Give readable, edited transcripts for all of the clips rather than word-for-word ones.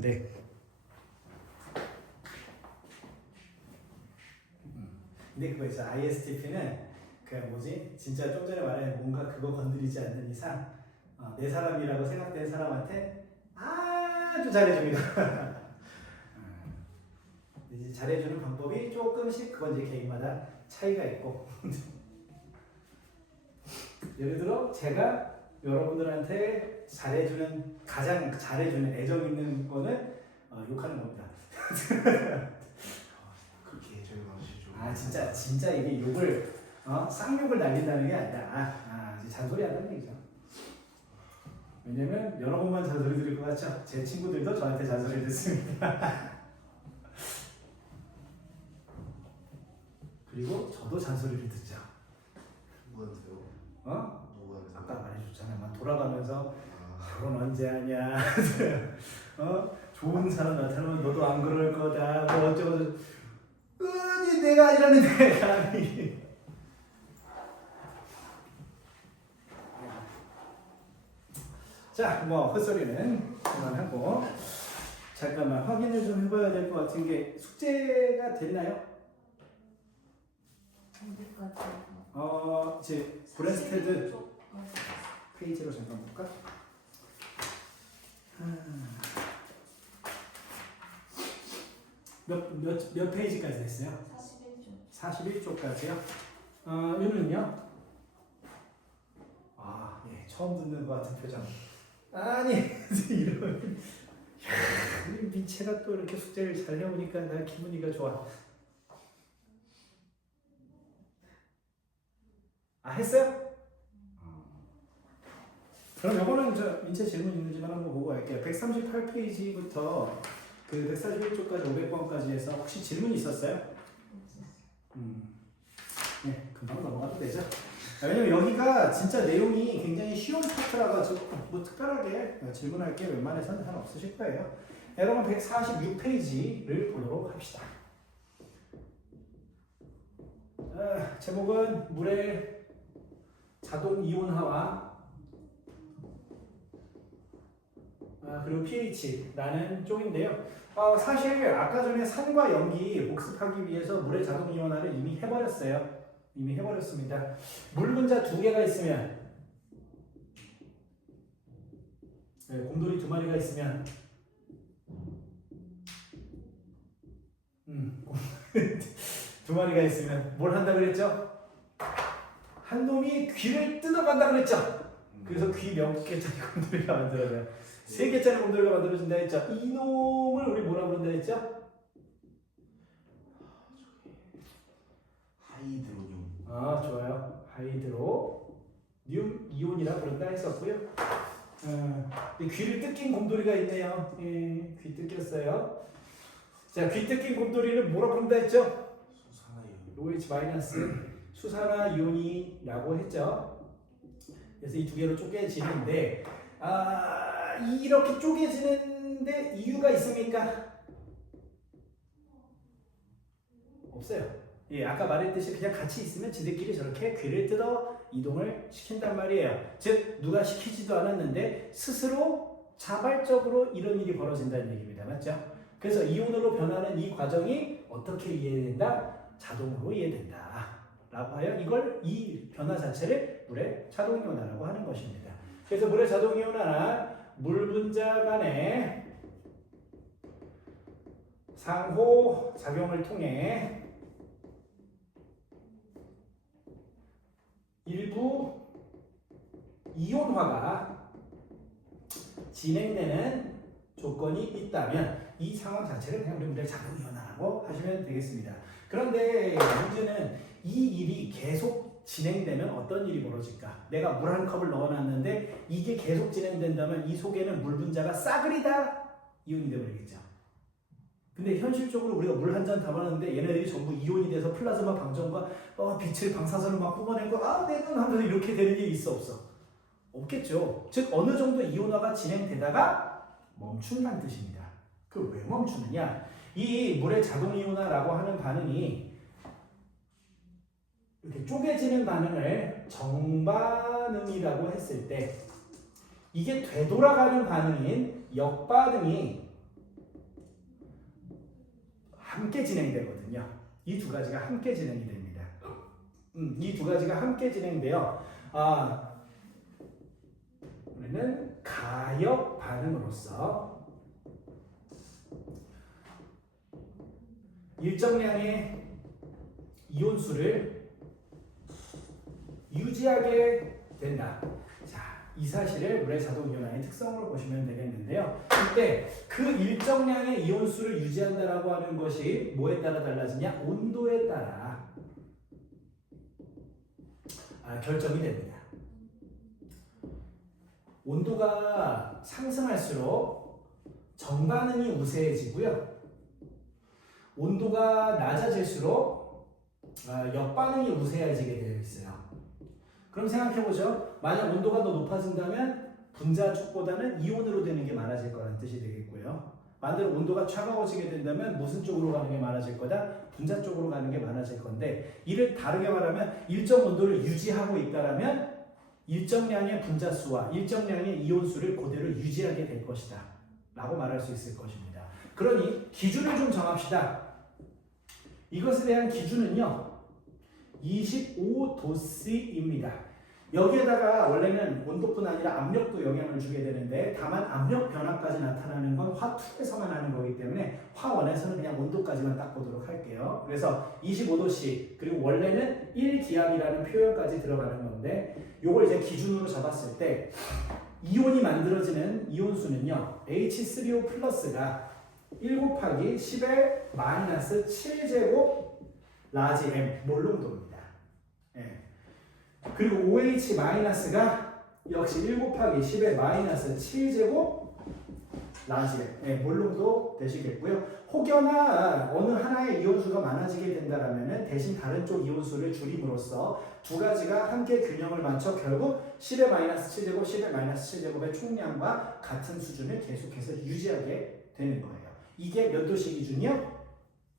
건데 근데 그거 있어. ISTP는 그 뭐지? 진짜 좀 전에 말한 뭔가 그거 건드리지 않는 이상 내 사람이라고 생각된 사람한테 아주 잘해줍니다. 이제 잘해주는 방법이 조금씩 그건 이제 개인마다 차이가 있고 예를 들어 제가 여러분들한테 잘해주는 가장 잘해주는 애정 있는 거는 욕하는 겁니다. 그렇게 애정이 많으시죠? 아 진짜 이게 욕을 쌍욕을 날린다는 게 아니라 이제 잔소리 한다는 얘기죠. 왜냐면 여러분만 잔소리 들을 것 같죠? 제 친구들도 저한테 잔소리 듣습니다. 그리고 저도 잔소리를 듣죠. 누구한테요? 누구한테? 아까 말해줬잖아요. 막 돌아가면서 아, 결혼 언제 하냐. 좋은 사람 나타나면 너도 안 그럴 거다. 뭐 어쩌고 아니 내가 아니라는데 감히. 자, 뭐 헛소리는 그만하고 잠깐만 확인을 좀 해봐야 될 것 같은 게 숙제가 됐나요? 이제 브레스테드 페이지로 잠깐 볼까? 몇 페이지까지 됐어요? 41조. 41조까지요? 이는요? 예, 처음 듣는 것 같은 표정. 아니, 이런. 미채가 또 이렇게 숙제를 잘 해오니까 나 기분이가 좋아. 했어요? 그럼 요거는 저 민채 질문 있는지만 한번 보고 갈게요. 138페이지부터 그 141조까지 500번까지 해서 혹시 질문이 있었어요? 네, 금방 넘어가도 되죠. 왜냐면 여기가 진짜 내용이 굉장히 쉬운 파트라 가지고 뭐 특별하게 질문할 게 웬만해서는 한 없으실 거예요. 여러분 146페이지를 보도록 합시다. 제목은 물의 자동 이온화와 그리고 pH라는 쪽인데요. 사실 아까 전에 산과 염기 복습하기 위해서 물의 자동 이온화를 이미 해버렸어요. 이미 해버렸습니다. 물 분자 두 개가 있으면 곰돌이 두 마리가 있으면 두 마리가 있으면 뭘 한다 그랬죠? 한 놈이 귀를 뜯어간다 그랬죠? 그래서 귀 몇 개짜리 곰돌이가 만들어져요. 3개짜리 곰돌이가 만들어진다 했죠? 이 놈을 우리 뭐라 부른다 했죠? 하이드로늄. 좋아요. 하이드로늄 이온이라 부른다 했었고요. 귀를 뜯긴 곰돌이가 있네요. 귀 뜯겼어요. 자, 귀 뜯긴 곰돌이는 뭐라 부른다 했죠? 수산화이온. OH- 수산화 이온이라고 했죠. 그래서 이 두 개로 쪼개지는데 이렇게 쪼개지는데 이유가 있습니까? 없어요. 아까 말했듯이 그냥 같이 있으면 지들끼리 저렇게 귀를 뜯어 이동을 시킨단 말이에요. 즉 누가 시키지도 않았는데 스스로 자발적으로 이런 일이 벌어진다는 얘기입니다. 맞죠? 그래서 이온으로 변하는 이 과정이 어떻게 이해된다? 자동으로 이해된다 라고 하여 이 변화 자체를 물의 자동이온화라고 하는 것입니다. 그래서 물의 자동이온화는 물 분자 간의 상호 작용을 통해 일부 이온화가 진행되는 조건이 있다면 이 상황 자체를 그냥 우리 물의 자동이온화라고 하시면 되겠습니다. 그런데 문제는 이 일이 계속 진행되면 어떤 일이 벌어질까? 내가 물 한 컵을 넣어놨는데 이게 계속 진행된다면 이 속에는 물 분자가 싸그리 다 이온이 되어버리겠죠. 근데 현실적으로 우리가 물 한 잔 담았는데 얘네들이 전부 이온이 돼서 플라즈마 방전과 빛을 방사선을 막 뿜어내고 내 눈 하면서 이렇게 되는 일이 있어 없어? 없겠죠. 즉 어느 정도 이온화가 진행되다가 멈춘다는 뜻입니다. 그 왜 멈추느냐? 이 물의 자동 이온화라고 하는 반응이 이렇게 쪼개지는 반응을 정반응이라고 했을 때 이게 되돌아가는 반응인 역반응이 함께 진행되거든요. 이 두 가지가 함께 진행이 됩니다. 이 두 가지가 함께 진행되어 우리는 가역 반응으로서 일정량의 이온수를 유지하게 된다. 자, 이 사실을 물의 자동이온화의 특성으로 보시면 되겠는데요. 이때 그 일정량의 이온수를 유지한다라고 하는 것이 뭐에 따라 달라지냐? 온도에 따라 결정이 됩니다. 온도가 상승할수록 정반응이 우세해지고요. 온도가 낮아질수록 역반응이 우세해지게 되어 있어요. 그럼 생각해보죠. 만약 온도가 더 높아진다면 분자 쪽보다는 이온으로 되는 게 많아질 거라는 뜻이 되겠고요. 반대로 온도가 차가워지게 된다면 무슨 쪽으로 가는 게 많아질 거다? 분자 쪽으로 가는 게 많아질 건데, 이를 다르게 말하면 일정 온도를 유지하고 있다라면 일정량의 분자수와 일정량의 이온수를 그대로 유지하게 될 것이다 라고 말할 수 있을 것입니다. 그러니 기준을 좀 정합시다. 이것에 대한 기준은요 25도씨입니다. 여기에다가 원래는 온도뿐 아니라 압력도 영향을 주게 되는데, 다만 압력 변화까지 나타나는 건 화2에서만 하는 거기 때문에 화1에서는 그냥 온도까지만 딱 보도록 할게요. 그래서 25도씨, 그리고 원래는 1기압이라는 표현까지 들어가는 건데, 요걸 이제 기준으로 잡았을 때 이온이 만들어지는 이온수는요 H3O 플러스가 1 곱하기 10의 마이너스 7제곱 라지 M 몰롱도입니다. 예. 그리고 OH 마이너스가 역시 1 곱하기 10의 마이너스 7제곱 라지 M 몰롱도 되시겠고요. 혹여나 어느 하나의 이온수가 많아지게 된다면 대신 다른 쪽 이온수를 줄임으로써 두 가지가 함께 균형을 맞춰 결국 10의 마이너스 7제곱, 10의 마이너스 7제곱의 총량과 같은 수준을 계속해서 유지하게 되는 거예요. 이게 몇 도씨 기준이요?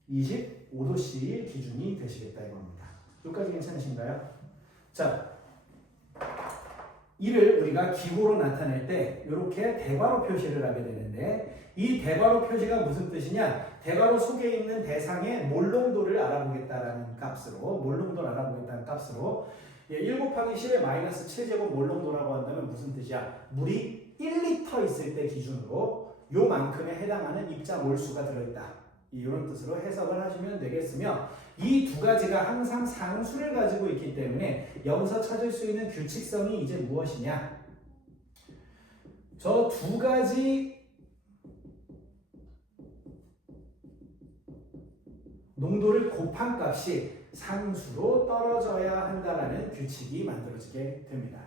25도씨 기준이 되시겠다 이겁니다. 여기까지 괜찮으신가요? 자, 이를 우리가 기호로 나타낼 때 이렇게 대괄호 표시를 하게 되는데, 이 대괄호 표시가 무슨 뜻이냐? 대괄호 속에 있는 대상의 몰롱도를 알아보겠다라는 값으로, 몰롱도를 알아보겠다는 값으로 1 곱하기 10의 마이너스 7제곱 몰롱도라고 한다면 무슨 뜻이야? 물이 1리터 있을 때 기준으로 요만큼에 해당하는 입자 몰수가 들어있다. 이런 뜻으로 해석을 하시면 되겠으며, 이 두 가지가 항상 상수를 가지고 있기 때문에 여기서 찾을 수 있는 규칙성이 이제 무엇이냐? 저 두 가지 농도를 곱한 값이 상수로 떨어져야 한다라는 규칙이 만들어지게 됩니다.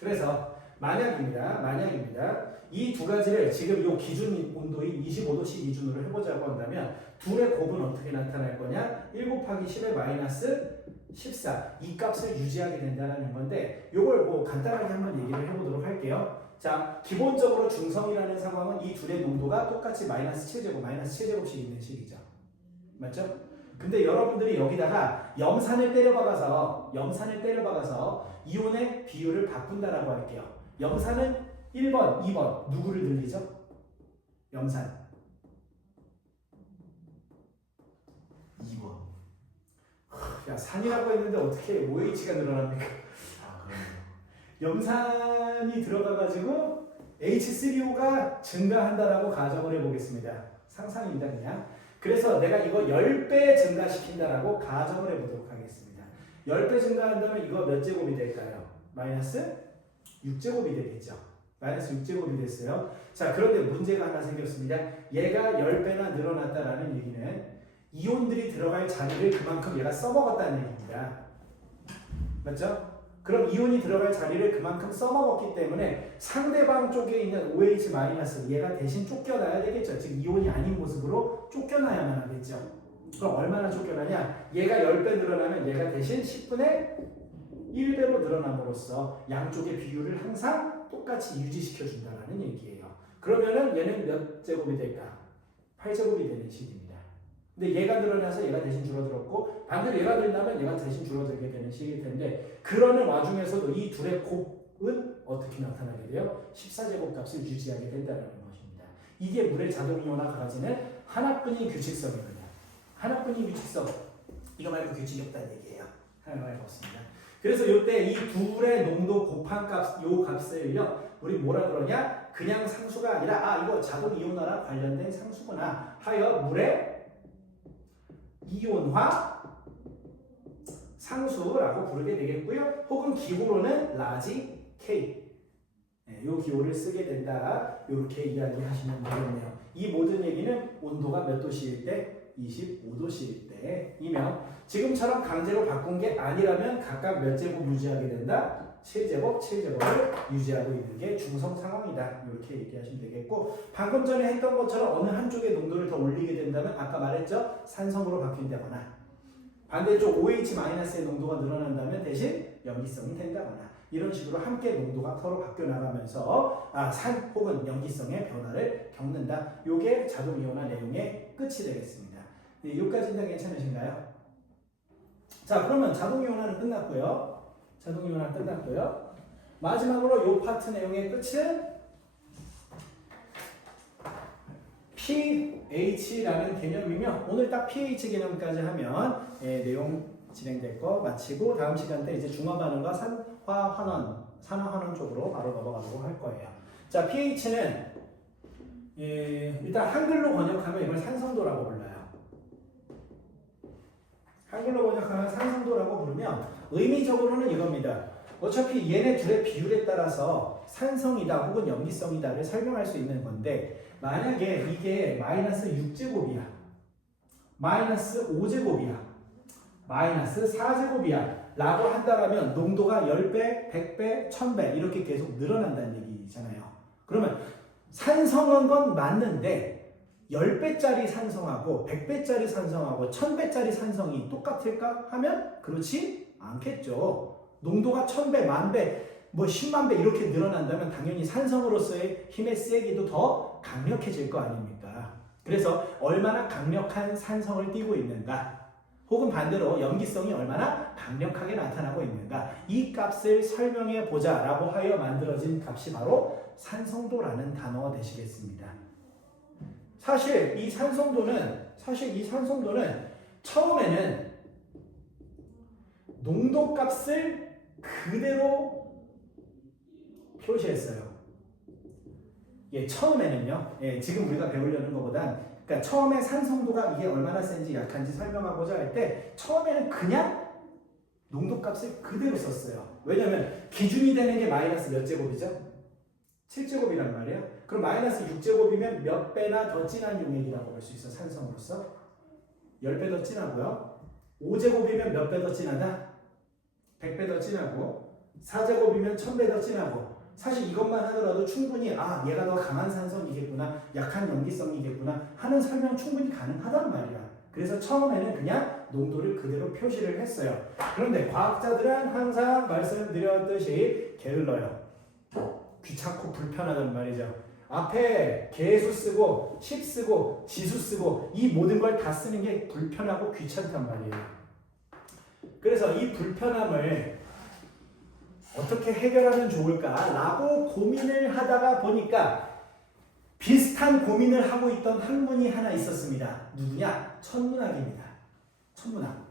그래서 만약입니다. 이 두 가지를 지금 이 기준 온도인 25도씨 기준으로 해보자고 한다면 둘의 곱은 어떻게 나타날 거냐? 1 곱하기 10의 마이너스 14, 이 값을 유지하게 된다는 건데, 이걸 뭐 간단하게 한번 얘기를 해보도록 할게요. 자, 기본적으로 중성이라는 상황은 이 둘의 농도가 똑같이 마이너스 7제곱씩 있는 식이죠. 맞죠? 근데 여러분들이 여기다가 염산을 때려박아서 이온의 비율을 바꾼다라고 할게요. 염산은 1번, 2번 누구를 늘리죠? 염산 2번. 야, 산이라고 했는데 어떻게 OH가 늘어납니까? 그럼요. 염산이 들어가가지고 H3O가 증가한다라고 가정을 해보겠습니다. 상상입니다 그냥. 그래서 내가 이거 10배 증가시킨다라고 가정을 해보도록 하겠습니다. 10배 증가한다면 이거 몇 제곱이 될까요? 마이너스 6제곱이 되겠죠. 마이너스 6제곱이 됐어요. 자, 그런데 문제가 하나 생겼습니다. 얘가 10배나 늘어났다라는 얘기는 이온들이 들어갈 자리를 그만큼 얘가 써먹었다는 얘기입니다. 맞죠? 그럼 이온이 들어갈 자리를 그만큼 써먹었기 때문에 상대방 쪽에 있는 OH- 얘가 대신 쫓겨나야 되겠죠. 즉 이온이 아닌 모습으로 쫓겨나야만 하겠죠. 그럼 얼마나 쫓겨나냐? 얘가 10배 늘어나면 얘가 대신 10분의 1배로 늘어남으로써 양쪽의 비율을 항상 똑같이 유지시켜준다는 얘기예요. 그러면은 얘는 몇 제곱이 될까? 8제곱이 되는 식입니다. 근데 얘가 늘어나서 얘가 대신 줄어들었고, 반대로 얘가 늘어나면 얘가 대신 줄어들게 되는 식일 텐데, 그러는 와중에서도 이 둘의 곱은 어떻게 나타나게 돼요? 14제곱 값을 유지하게 된다는 것입니다. 이게 물의 자동이온화가 가지는 하나뿐인 규칙성이거든요. 하나뿐인 규칙성. 이거 말고 규칙이 없다는 얘기예요. 하나 해봤습니다. 그래서 이때 이 둘의 농도 곱한 값, 요 값을요, 우리 뭐라 그러냐? 그냥 상수가 아니라, 이거 자동 이온화랑 관련된 상수구나 하여 물의 이온화 상수라고 부르게 되겠고요. 혹은 기호로는 라지 K. 네, 요 기호를 쓰게 된다. 이렇게 이야기하시면 되겠네요. 이 모든 얘기는 온도가 몇 도씨일 때? 25도씨일 때이며 지금처럼 강제로 바꾼 게 아니라면 각각 몇 제곱 유지하게 된다? 7제곱, 7제곱을 유지하고 있는 게 중성 상황이다. 이렇게 얘기하시면 되겠고 방금 전에 했던 것처럼 어느 한쪽의 농도를 더 올리게 된다면 아까 말했죠? 산성으로 바뀐다거나 반대쪽 OH-의 농도가 늘어난다면 대신 염기성이 된다거나 이런 식으로 함께 농도가 서로 바뀌어 나가면서 산 혹은 염기성의 변화를 겪는다. 이게 자동 이온화 내용의 끝이 되겠습니다. 네, 여기까지는 다 괜찮으신가요? 자, 그러면 자동 이온화는 끝났고요. 자동 이온화 끝났고요. 마지막으로 이 파트 내용의 끝은 pH라는 개념이며 오늘 딱 pH 개념까지 하면 내용 진행될 거 마치고 다음 시간 때 이제 중화 반응과 산화 환원 쪽으로 바로 넘어가도록 할 거예요. 자, pH는 일단 한글로 번역하면 이걸 산성도라고 불러요. 한글로 번역하면 산성도라고 부르면 의미적으로는 이겁니다. 어차피 얘네 둘의 비율에 따라서 산성이다 혹은 염기성이다를 설명할 수 있는 건데 만약에 이게 마이너스 6제곱이야 마이너스 5제곱이야 마이너스 4제곱이야 라고 한다면 농도가 10배, 100배, 1000배 이렇게 계속 늘어난다는 얘기잖아요. 그러면 산성한 건 맞는데 10배짜리 산성하고 100배짜리 산성하고 1000배짜리 산성이 똑같을까 하면 그렇지 않겠죠. 농도가 1000배, 만배, 뭐 10만 배 이렇게 늘어난다면 당연히 산성으로서의 힘의 세기도 더 강력해질 거 아닙니까? 그래서 얼마나 강력한 산성을 띠고 있는가 혹은 반대로 염기성이 얼마나 강력하게 나타나고 있는가 이 값을 설명해 보자 라고 하여 만들어진 값이 바로 산성도라는 단어가 되시겠습니다. 사실 이 산성도는 처음에는 농도 값을 그대로 표시했어요. 처음에는요. 지금 우리가 배우려는 것보단 그러니까 처음에 산성도가 이게 얼마나 센지 약한지 설명하고자 할 때 처음에는 그냥 농도 값을 그대로 썼어요. 왜냐면 기준이 되는 게 마이너스 몇 제곱이죠? 7제곱이란 말이에요. 그럼 마이너스 6제곱이면 몇 배나 더 진한 용액이라고 볼 수 있어. 산성으로서 10배 더 진하고요. 5제곱이면 몇 배 더 진하다? 100배 더 진하고 4제곱이면 1000배 더 진하고 사실 이것만 하더라도 충분히 얘가 더 강한 산성이겠구나 약한 염기성이겠구나 하는 설명 충분히 가능하단 말이야. 그래서 처음에는 그냥 농도를 그대로 표시를 했어요. 그런데 과학자들은 항상 말씀드렸듯이 게을러요. 귀찮고 불편하단 말이죠. 앞에 개수 쓰고 10 쓰고 지수 쓰고 이 모든 걸 다 쓰는 게 불편하고 귀찮단 말이에요. 그래서 이 불편함을 어떻게 해결하면 좋을까라고 고민을 하다가 보니까 비슷한 고민을 하고 있던 학문이 하나 있었습니다. 누구냐? 천문학입니다. 천문학.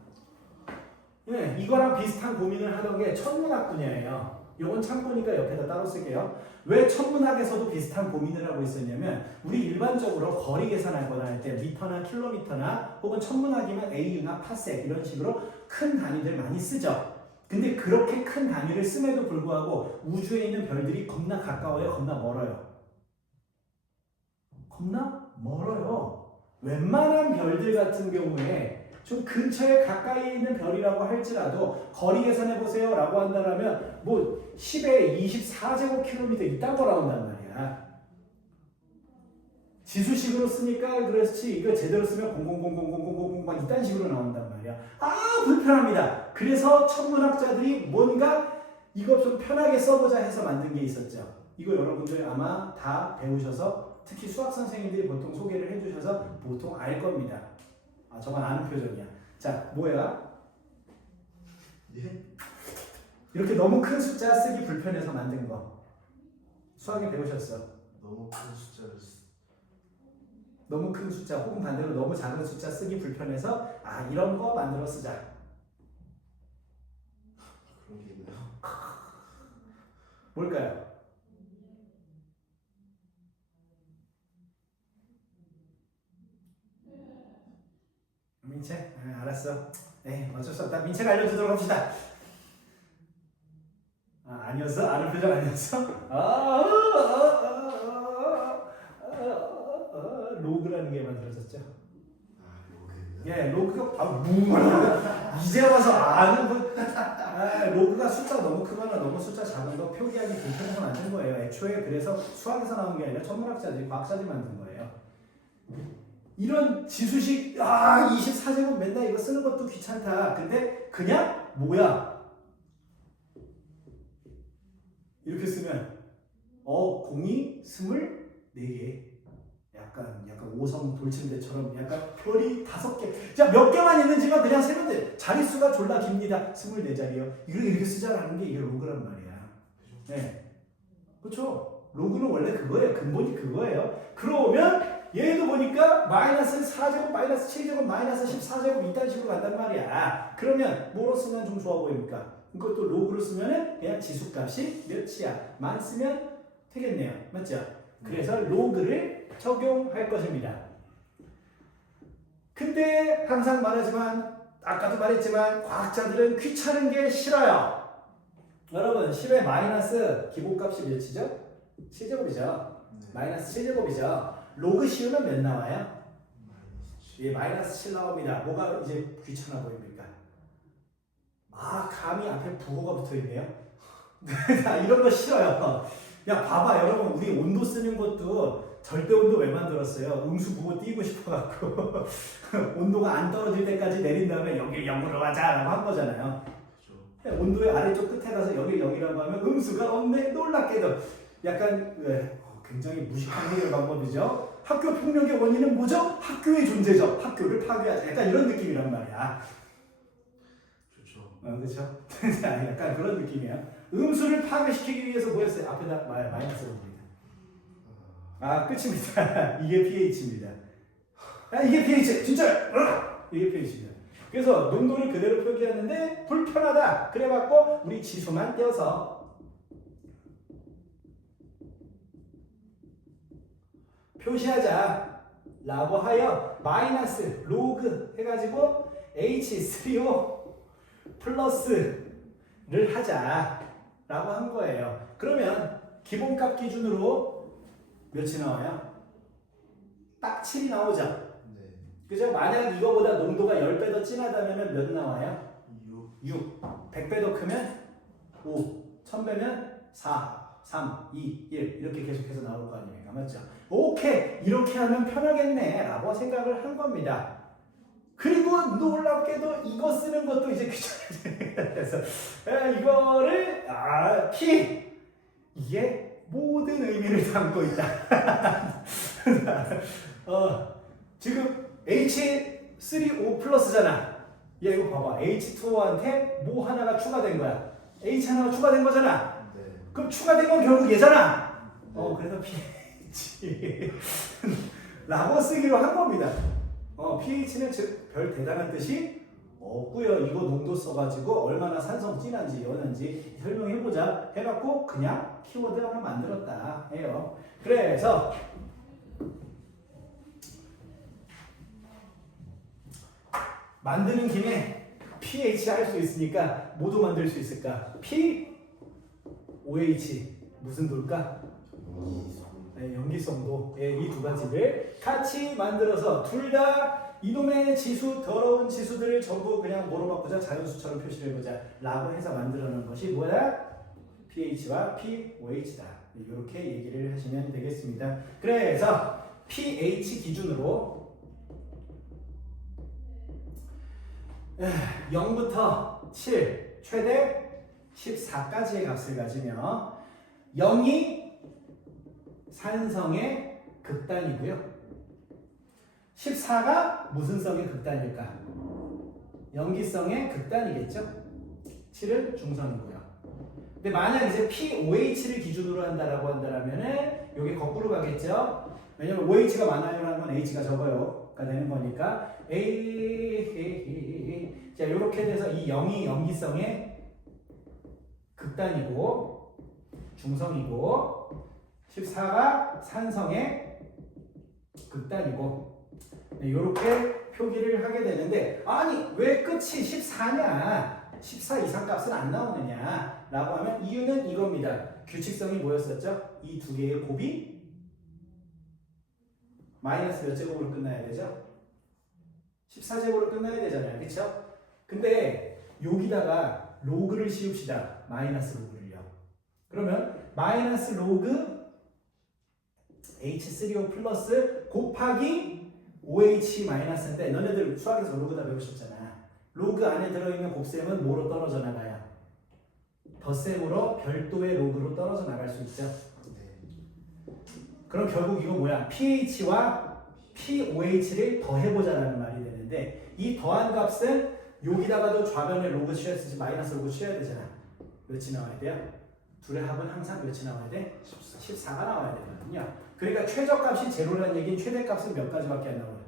네, 이거랑 비슷한 고민을 하던 게 천문학 분야예요. 요건 참고니까 옆에다 따로 쓸게요. 왜 천문학에서도 비슷한 고민을 하고 있었냐면 우리 일반적으로 거리 계산할 거나 할 때 미터나 킬로미터나 혹은 천문학이면 AU나 파섹 이런 식으로 큰 단위들 많이 쓰죠. 근데 그렇게 큰 단위를 씀에도 불구하고 우주에 있는 별들이 겁나 가까워요? 겁나 멀어요? 겁나 멀어요. 웬만한 별들 같은 경우에 좀 근처에 가까이 있는 별이라고 할지라도 거리 계산해 보세요 라고 한다면 뭐 10에 24제곱킬로미터 이딴 거 나온단 말이야. 지수식으로 쓰니까 그렇지 이거 제대로 쓰면 0000000 막 이딴 식으로 나온단 말이야. 불편합니다. 그래서 천문학자들이 뭔가 이거 좀 편하게 써보자 해서 만든 게 있었죠. 이거 여러분들 아마 다 배우셔서 특히 수학 선생님들이 보통 소개를 해주셔서 보통 알 겁니다. 저만 아는 표정이야. 자, 뭐야? 이렇게 너무 큰 숫자 쓰기 불편해서 만든 거. 수학에 배우셨어. 너무 큰 숫자를 너무 큰 숫자 혹은 반대로 너무 작은 숫자 쓰기 불편해서 이런 거 만들어 쓰자. 그런 게 있나요? 뭘까요? 민채? 알았어. 에이, 어쩔 수 없다. 민채가 알려주도록 합시다. 아니었어? 아는 표정 아니었어? 로그라는 게 만들어졌죠. 로그. 예, 로그가 이제 와서 아는 로그가 숫자 너무 크거나 너무 숫자 작은 거 표기하기 불편해서 만든 거예요. 애초에 그래서 수학에서 나온 게 아니라 천문학자들이 과학자들이 만든 거예요. 이런 지수식 24제곱 맨날 이거 쓰는 것도 귀찮다. 근데 그냥 뭐야? 이렇게 쓰면 공이 24개. 약간 5성 돌침대처럼 약간 별이 5개. 자, 몇 개만 있는지만 그냥 세면 돼. 자릿수가 졸라 깁니다. 24자리요. 이렇게 쓰자라는 게 이게 로그란 말이야. 네. 그렇죠? 로그는 원래 그거예요. 근본이 그거예요. 그러면 얘도 보니까 마이너스 4제곱, 마이너스 7제곱, 마이너스 14제곱 이딴 식으로 간단 말이야. 그러면 뭐로 쓰면 좀 좋아 보입니까? 이것도 로그로 쓰면은 그냥 지수값이 몇이야? 만 쓰면 되겠네요. 맞죠? 그래서 로그를 적용할 것입니다. 근데 항상 말하지만 아까도 말했지만 과학자들은 귀찮은 게 싫어요. 여러분 10의 마이너스 기본값이 몇이죠? 7제곱이죠. 마이너스 7제곱이죠. 로그 씌우면 몇 나와요? 예, 마이너스 7 나옵니다. 뭐가 이제 귀찮아 보입니까? 감이 앞에 부호가 붙어있네요. 이런 거 싫어요. 야 봐봐 여러분, 우리 온도 쓰는 것도 절대 온도 왜 만들었어요? 음수 부호 띄고 싶어갖고 온도가 안 떨어질 때까지 내린 다음에 여기 0으로 하자라고 한 거잖아요. 그렇죠. 온도의 아래쪽 끝에 가서 여기 0이라고 하면 음수가 없네. 놀랍게도 약간 굉장히 무식한 해결 방법이죠. 학교 폭력의 원인은 뭐죠? 학교의 존재죠. 학교를 파괴하자. 약간 이런 느낌이란 말이야. 좋죠. 그렇죠? 약간 그런 느낌이야. 음수를 파괴시키기 위해서 뭐 했어요? 앞에다 마이너스 옵니다. 끝입니다. 이게 pH입니다. 이게 pH. 진짜 이게 pH입니다. 그래서 농도를 그대로 표기하는데 불편하다. 그래갖고 우리 지수만 떼어서 표시하자 라고 하여 마이너스 로그 해가지고 H3O 플러스를 하자 라고 한 거예요. 그러면 기본값 기준으로 몇이 나와요? 딱 7이 나오죠. 네. 그죠? 만약 이거보다 농도가 10배 더 진하다면 몇 나와요? 6. 100배 더 크면 5, 1000배면 4, 3, 2, 1 이렇게 계속해서 나올 거 아닙니까? 맞죠? 오케이! 이렇게 하면 편하겠네 라고 생각을 한 겁니다. 그리고 놀랍게도 이거 쓰는 것도 이제 귀찮아져요. 그래서 이거를 P 이게 모든 의미를 담고 있다. 지금 H3O 플러스잖아. 얘 이거 봐봐. H2O한테 뭐 하나가 추가된 거야. H 하나가 추가된 거잖아. 네. 그럼 추가된 건 결국 얘잖아. 그래서 pH 라고 쓰기로 한 겁니다. pH는 즉 별 대단한 뜻이 없고요. 이거 농도 써가지고 얼마나 산성 진한지 연한지 설명해보자 해갖고 그냥 키워드 하나 만들었다 해요. 그래서 만드는 김에 pH 할 수 있으니까 뭐도 만들 수 있을까? OH 무슨 돌까? 연기성도. 이 두 가지를 같이 만들어서 둘 다 이놈의 지수, 더러운 지수들을 전부 그냥 뭐로 바꾸자? 자연수처럼 표시를 해보자 라고 해서 만들어낸 것이 뭐야? pH와 pOH다. 이렇게 얘기를 하시면 되겠습니다. 그래서 pH 기준으로 0부터 7, 최대 14까지의 값을 가지며 0이 산성의 극단이고요. 14가 무슨 성의 극단일까? 염기성의 극단이겠죠? 7은 중성이고요. 근데 만약 이제 pOH를 기준으로 한다라고 한다면은 이게 거꾸로 가겠죠? 왜냐면 OH가 많아요라는 건 H가 적어요가 되는 거니까 자 이렇게 돼서 이 0이 염기성의 극단이고 중성이고 14가 산성의 극단이고 이렇게 표기를 하게 되는데 아니 왜 끝이 14냐 14 이상 값은 안 나오느냐 라고 하면 이유는 이겁니다. 규칙성이 뭐였었죠? 이 두 개의 곱이 마이너스 몇 제곱으로 끝나야 되죠? 14제곱으로 끝나야 되잖아요. 그쵸? 근데 여기다가 로그를 씌웁시다. 마이너스 로그를요. 그러면 마이너스 로그 H3O 플러스 곱하기 OH 마이너스인데 너네들 수학에서 로그 다 배우셨잖아. 로그 안에 들어있는 곱셈은 뭐로 떨어져 나가요? 덧셈으로 별도의 로그로 떨어져 나갈 수 있죠. 그럼 결국 이거 뭐야? pH와 pOH를 더해보자라는 말이 되는데 이 더한 값은 여기다가도 좌변에 로그 취했듯이 마이너스 로그 취해야 되잖아. 몇이 나와야 돼요? 둘의 합은 항상 몇이 나와야 돼? 14가 나와야 되거든요. 그러니까 최저값이 제로라는 얘기는 최대값은 몇 가지밖에 안 나와요?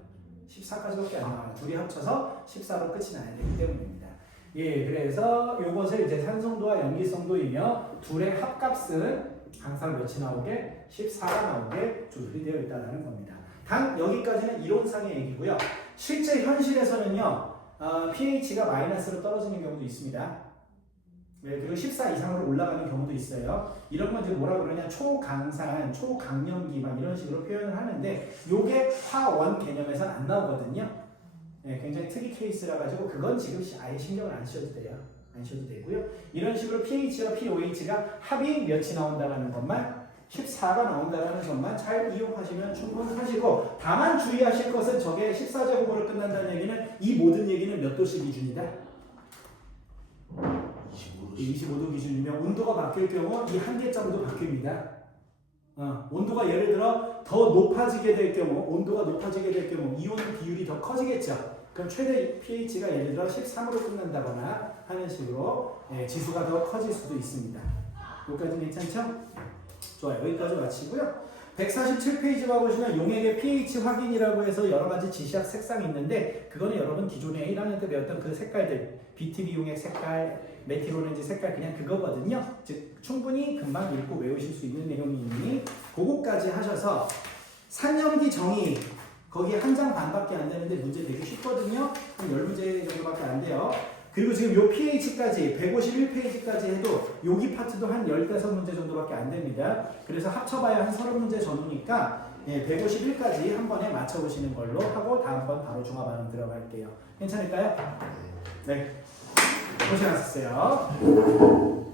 14까지밖에 안 나와요. 둘이 합쳐서 14로 끝이 나야 되기 때문입니다. 예, 그래서 이것을 이제 산성도와 염기성도이며 둘의 합값은 항상 몇이 나오게? 14가 나오게 조절이 되어 있다는 겁니다. 단 여기까지는 이론상의 얘기고요. 실제 현실에서는요. pH가 마이너스로 떨어지는 경우도 있습니다. 네, 그리고 14 이상으로 올라가는 경우도 있어요. 이런 건 지금 뭐라 그러냐 초강산, 초강염기 막 이런 식으로 표현을 하는데 이게 화원 개념에서는 안 나오거든요. 네, 굉장히 특이 케이스라 가지고 그건 지금 아예 신경을 안 쓰셔도 돼요. 안 쓰셔도 되고요. 이런 식으로 pH와 pOH가 합이 몇이 나온다는 것만 14가 나온다는 것만 잘 이용하시면 충분하시고 다만 주의하실 것은 저게 14제곱으로 끝난다는 얘기는 이 모든 얘기는 몇 도씨 기준이다? 25도 기준이면 온도가 바뀔 경우 이 한계점도 바뀝니다. 온도가 예를 들어 더 높아지게 될 경우 온도가 높아지게 될 경우 이온 비율이 더 커지겠죠. 그럼 최대 pH가 예를 들어 13으로 끝난다거나 하는 식으로 지수가 더 커질 수도 있습니다. 여기까지 괜찮죠? 좋아요. 여기까지 마치고요. 147페이지 가보시면 용액의 pH 확인이라고 해서 여러 가지 지시학 색상이 있는데 그거는 여러분 기존에 1학년 때 배웠던 그 색깔들 BTB 용액 색깔, 메틸오렌지 색깔 그냥 그거거든요. 즉 충분히 금방 읽고 외우실 수 있는 내용이니 그거까지 하셔서 산염기 정의 거기 한 장 반밖에 안 되는데 문제 되게 쉽거든요. 한 10문제 정도밖에 안 돼요. 그리고 지금 요 pH까지 151페이지까지 해도 여기 파트도 한 15문제 정도밖에 안 됩니다. 그래서 합쳐봐야 한 30문제 전후니까 151까지 한 번에 맞춰보시는 걸로 하고 다음번 바로 종합반응 들어갈게요. 괜찮을까요? 네. 고생하셨어요.